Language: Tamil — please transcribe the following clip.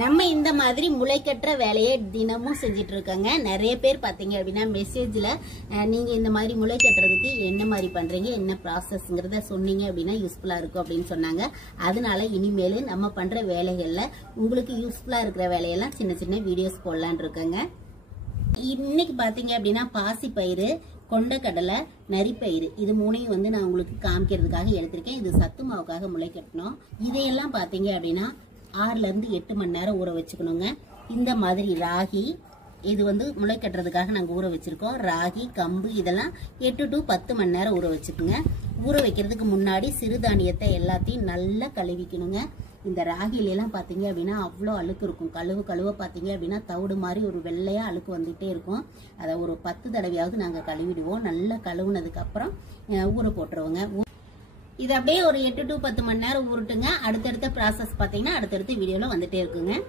நம்ம இந்த மாதிரி முளைக்கட்டுற வேலையை தினமும் செஞ்சுட்டு இருக்கோங்க. நிறைய பேர் பாத்தீங்க அப்படின்னா மெசேஜ்ல நீங்க இந்த மாதிரி முளை கட்டுறதுக்கு என்ன மாதிரி பண்றீங்க, என்ன ப்ராசஸ்ங்கிறத சொன்னீங்க அப்படின்னா யூஸ்ஃபுல்லா இருக்கும் அப்படின்னு சொன்னாங்க. அதனால இனிமேல் நம்ம பண்ற வேலைகள்ல உங்களுக்கு யூஸ்ஃபுல்லா இருக்கிற வேலையெல்லாம் சின்ன சின்ன வீடியோஸ் போடலான் இருக்கேங்க. இன்னைக்கு பாத்தீங்க அப்படின்னா பாசி பயிறு, கொண்டக்கடலை, நரிப்பயிறு இது மூணையும் வந்து நான் உங்களுக்கு காமிக்கிறதுக்காக எடுத்திருக்கேன். இது சத்து மாவுக்காக முளை கட்டணும். இதையெல்லாம் பாத்தீங்க அப்படின்னா 6 to 8 மணி நேரம் ஊற வச்சுக்கணுங்க. இந்த மாதிரி ராகி இது வந்து முளை கட்டுறதுக்காக நாங்க ஊற வச்சிருக்கோம். ராகி, கம்பு இதெல்லாம் 8 to 10 மணி நேரம் ஊற வச்சுக்குங்க. ஊற வைக்கிறதுக்கு முன்னாடி சிறுதானியத்தை எல்லாத்தையும் நல்லா கழுவிக்கணுங்க. இந்த ராகில எல்லாம் பாத்தீங்க அப்படின்னா அவ்வளோ அழுக்கு இருக்கும். கழுவ பாத்தீங்க அப்படின்னா தவிடு மாதிரி ஒரு வெள்ளையா அழுக்கு வந்துட்டே இருக்கும். அதை ஒரு 10 தடவையாவது நாங்க கழுவிடுவோம். நல்லா கழுவுனதுக்கு அப்புறம் ஊற போட்டுருவோங்க. இது அப்படியே ஒரு 8 to 10 மணி நேரம் ஊறட்டுங்க. அடுத்தடுத்த ப்ராசஸ் பாத்தீங்கன்னா அடுத்தடுத்த வீடியோல வந்துட்டே இருக்குங்க.